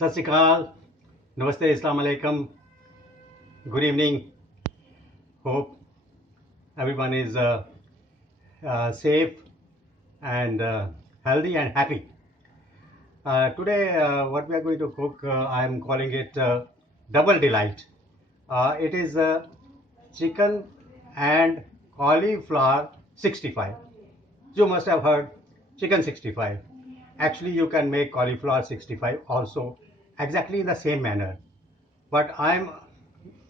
Sat Sri Akal, Namaste, Assalamu Alaikum, good evening. Hope everyone is safe and healthy and happy. Today, what we are going to cook, I am calling it Double Delight. It is chicken and cauliflower 65. You must have heard chicken 65. Actually, you can make cauliflower 65 also exactly in the same manner. But I'm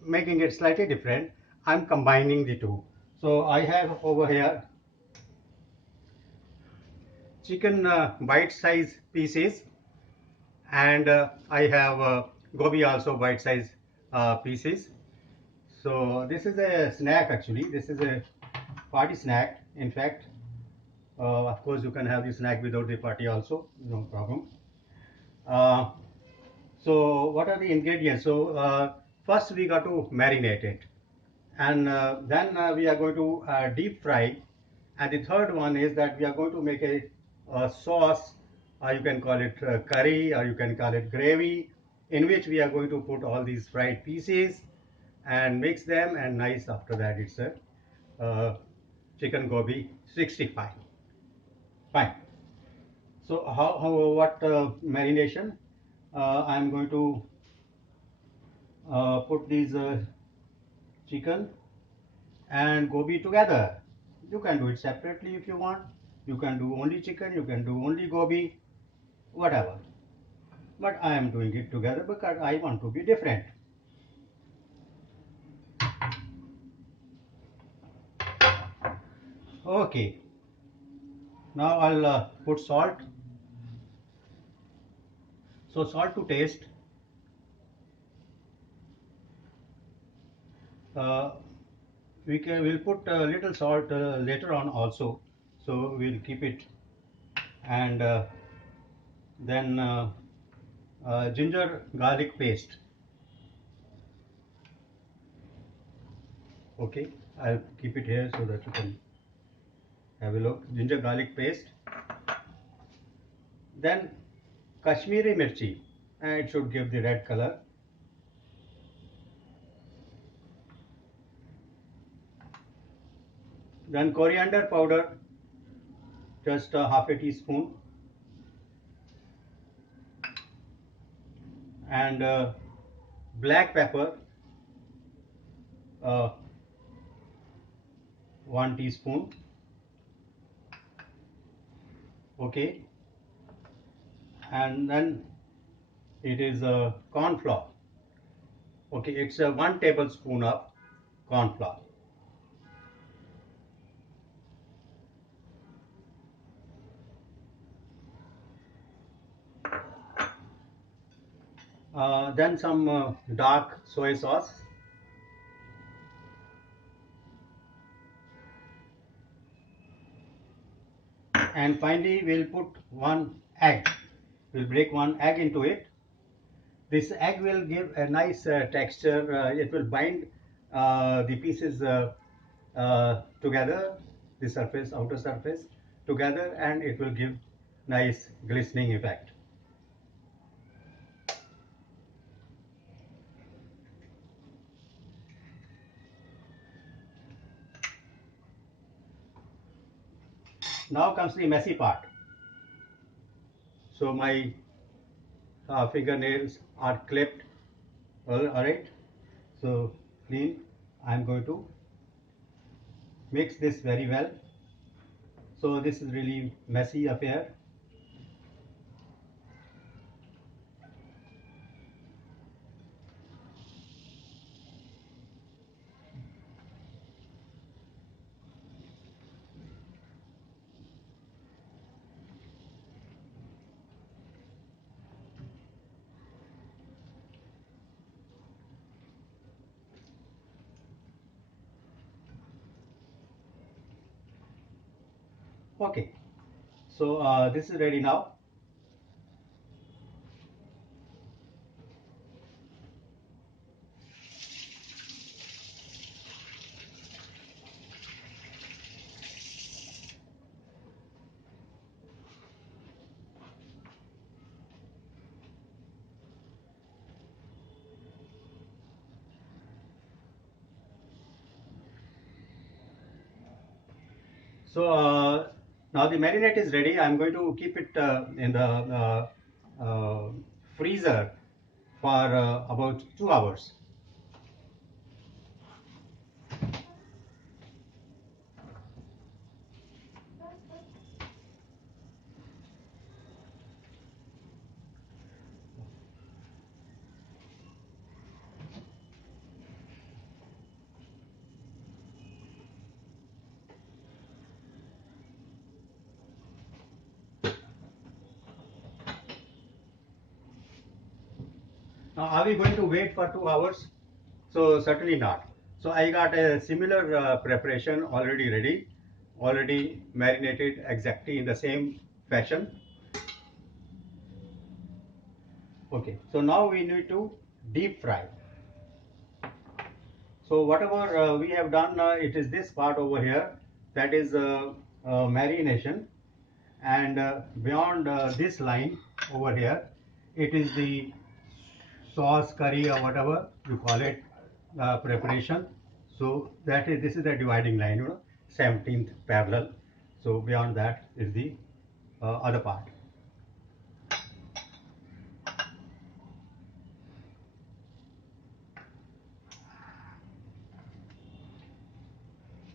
making it slightly different. I'm combining the two. So I have over here chicken bite size pieces, and I have gobi also bite size pieces. So this is a snack actually. This is a party snack. In fact, of course you can have the snack without the party also, no problem. Uh, so what are the ingredients? So first we got to marinate it, and then we are going to deep fry, and the third one is that we are going to make a sauce, you can call it curry or you can call it gravy, in which we are going to put all these fried pieces and mix them, and nice after that it's a chicken gobi 65. Fine. So what marination? I'm going to put these chicken and gobi together. You can do it separately if you want. You can do only chicken, you can do only gobi, whatever. But I am doing it together because I want to be different. Okay, now I'll put salt. So salt to taste. Uh, we'll put a little salt later on also. So we'll keep it, and then ginger garlic paste. Okay, I'll keep it here so that you can have a look. Ginger garlic paste. Then Kashmiri mirchi, and it should give the red color. Then coriander powder, just half a teaspoon, and black pepper, uh, 1 teaspoon. Okay, and then it is corn flour. Okay, it's 1 tablespoon of corn flour. Then some dark soy sauce. And finally we'll put 1 egg. We'll break 1 egg into it. This egg will give a nice texture. It will bind the pieces together, the surface, outer surface together, and it will give nice glistening effect. Now comes the messy part. So my fingernails are clipped. All right. So clean. I'm going to mix this very well. So this is really messy affair. Okay. So this is ready now. So now the marinade is ready. I'm going to keep it in the freezer for about 2 hours. Now, are we going to wait for 2 hours? So certainly not. So I got a similar preparation already ready, already marinated exactly in the same fashion. Okay, so now we need to deep fry. So whatever we have done, it is this part over here, that is marination, and beyond this line over here, it is the sauce, curry, or whatever you call it, preparation. So that is, this is the dividing line, 17th parallel. So beyond that is the other part.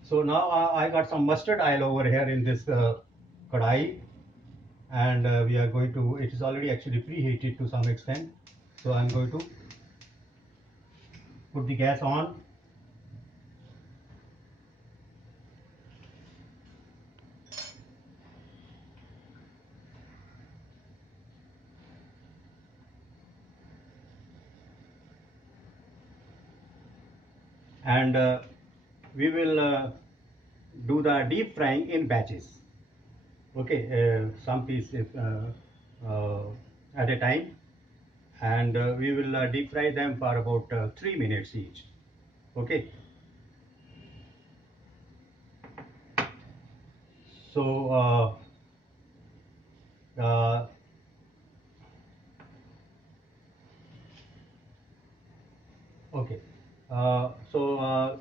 So now I got some mustard oil over here in this kadai, and we are going to, it is already actually preheated to some extent. So I'm going to put the gas on. And we will do the deep frying in batches. Okay, some piece at a time, and we will deep fry them for about 3 minutes each. Okay, so uh, okay, so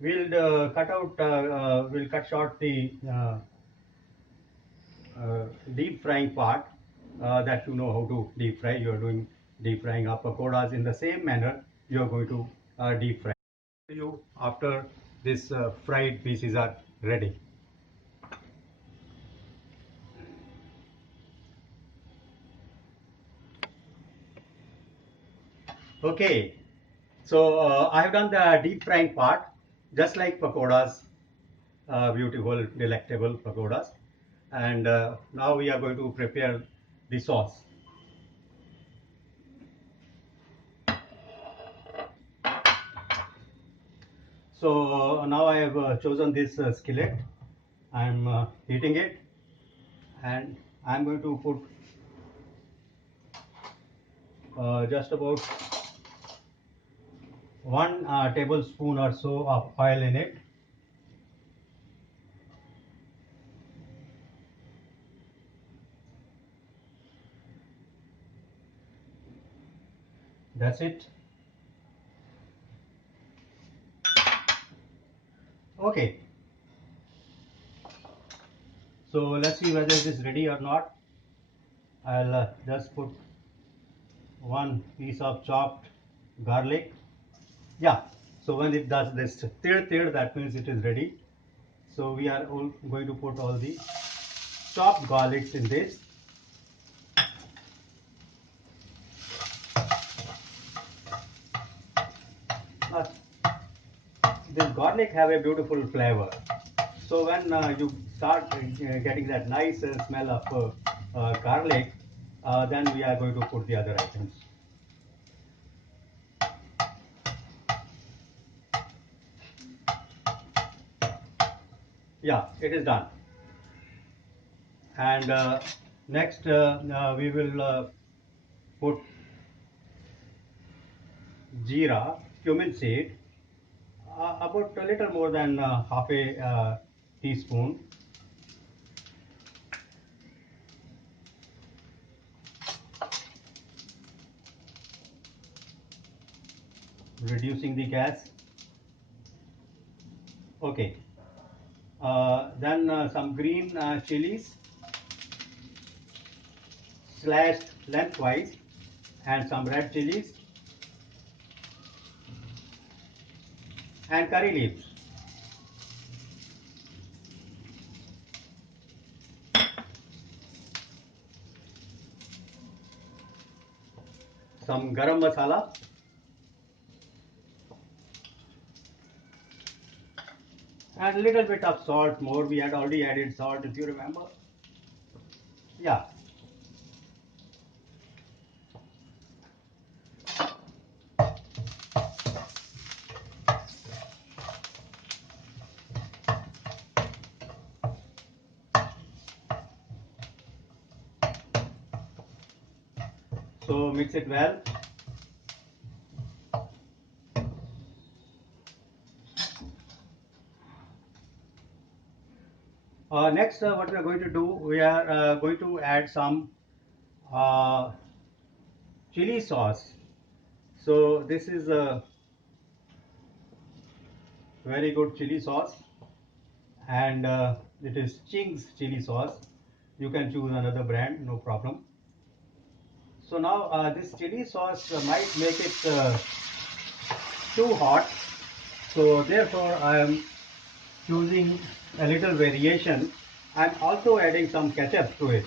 we'll we'll cut short the deep frying part, that you know how to deep fry. You are doing deep frying of pakoras in the same manner. You are going to deep fry. You after this fried pieces are ready. Okay, so I have done the deep frying part, just like pakoras, beautiful, delectable pakoras. And now we are going to prepare the sauce. So now I have chosen this skillet. I am heating it, and I am going to put just about 1 tablespoon or so of oil in it. That's it. Okay, so let's see whether it is ready or not. I'll just put one piece of chopped garlic. Yeah, so when it does this tir, that means it is ready. So we are all going to put all the chopped garlics in this. Uh, this garlic have a beautiful flavor. So when you start getting that nice smell of garlic, then we are going to put the other items. Yeah, it is done. And next we will put jeera, cumin seed, about a little more than half a teaspoon. Reducing the gas. Okay, Then some green chilies slashed lengthwise, and some red chilies and curry leaves. Some garam masala and a little bit of salt more. We had already added salt, if you remember. Yeah. So mix it well. Next, what we are going to do, we are going to add some uh, chili sauce. So this is a very good chili sauce, and it is Ching's chili sauce. You can choose another brand, no problem. So now this chili sauce might make it too hot. So therefore I am choosing a little variation. I'm also adding some ketchup to it.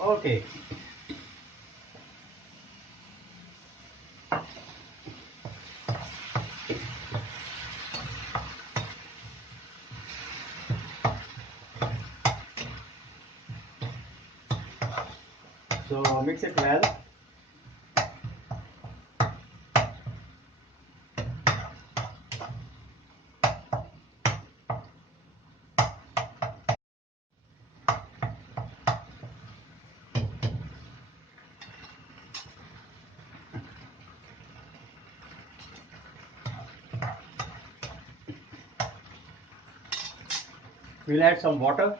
Okay. So mix it well. We'll add some water,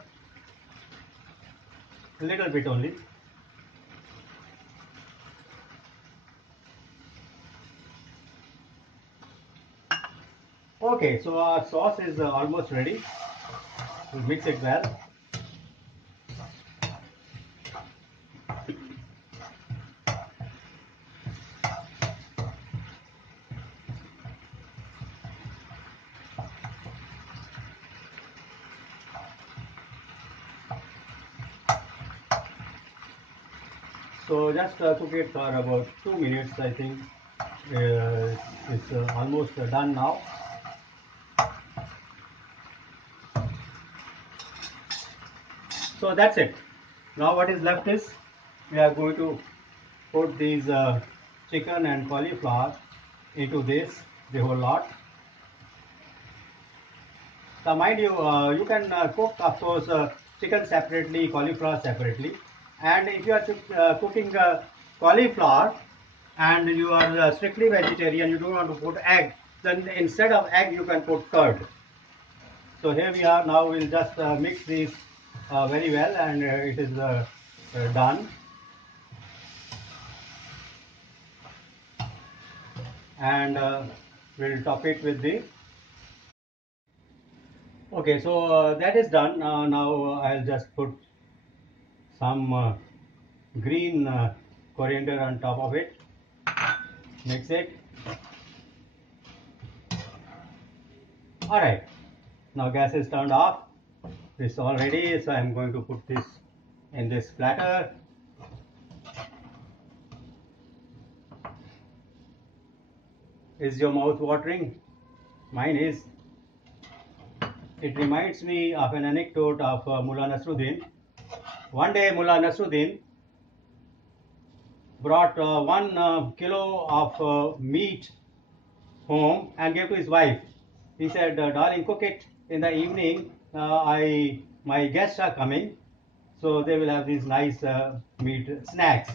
a little bit only. Okay, so our sauce is almost ready. We'll mix it well. So just cook it for about 2 minutes, I think. It's almost done now. So that's it. Now what is left is we are going to put these chicken and cauliflower into this, the whole lot. Now mind you, you can cook of course chicken separately, cauliflower separately, and if you are cooking cauliflower and you are strictly vegetarian, you don't want to put egg, then instead of egg you can put curd. So here we are. Now we'll just mix these very well, and it is done. And we'll top it with the. Okay, so that is done. Now I'll just put some green coriander on top of it. Mix it. All right. Now gas is turned off. It's all ready. So I'm going to put this in this platter. Is your mouth watering? Mine is. It reminds me of an anecdote of Mullah Nasruddin. One day Mullah Nasruddin brought 1 kilo of meat home and gave to his wife. He said, "Darling, cook it in the evening. My guests are coming, so they will have these nice meat snacks."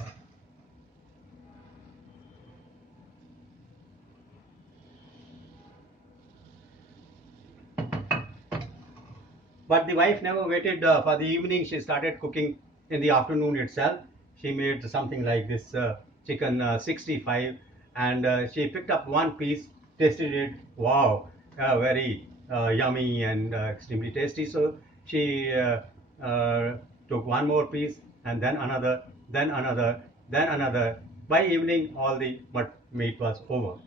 But the wife never waited for the evening. She started cooking in the afternoon itself. She made something like this chicken 65, and she picked up one piece, tasted it. Wow, very yummy and extremely tasty. So she took one more piece, and then another, then another, then another. By evening, all the meat was over.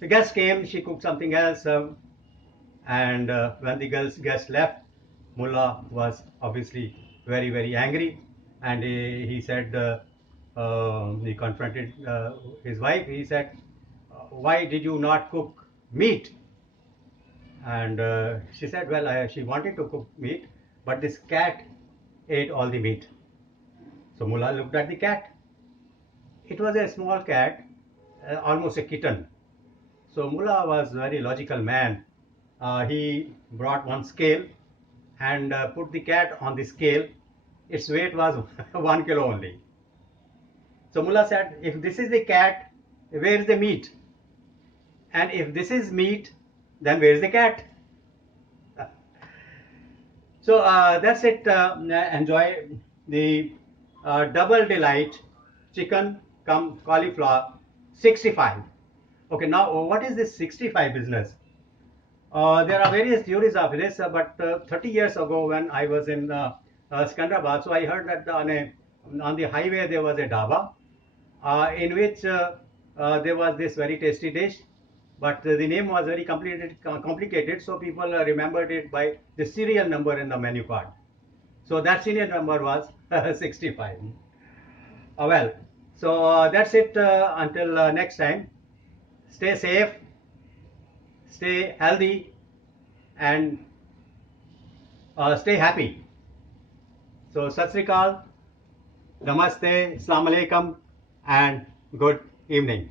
The guest came, she cooked something else, and when the guest left, Mullah was obviously very, very angry, and he said, he confronted his wife. He said, "Why did you not cook meat?" And she said, "Well, she wanted to cook meat, but this cat ate all the meat." So Mullah looked at the cat. It was a small cat, almost a kitten. So Mullah was a very logical man. He brought one scale and put the cat on the scale. Its weight was 1 kilo only. So Mullah said, if this is the cat, where is the meat? And if this is meat, then where is the cat? So that's it. Enjoy the double delight chicken cum cauliflower 65. Okay, now what is this 65 business? There are various theories of this, but 30 years ago when I was in Secunderabad, so I heard that on the highway there was a dhaba in which there was this very tasty dish, but the name was very complicated, so people remembered it by the serial number in the menu card. So that serial number was 65. Well, so that's it until next time. Stay safe, stay healthy, and stay happy. So, Sat Sri Akal, Namaste, Assalamu Alaikum, and good evening.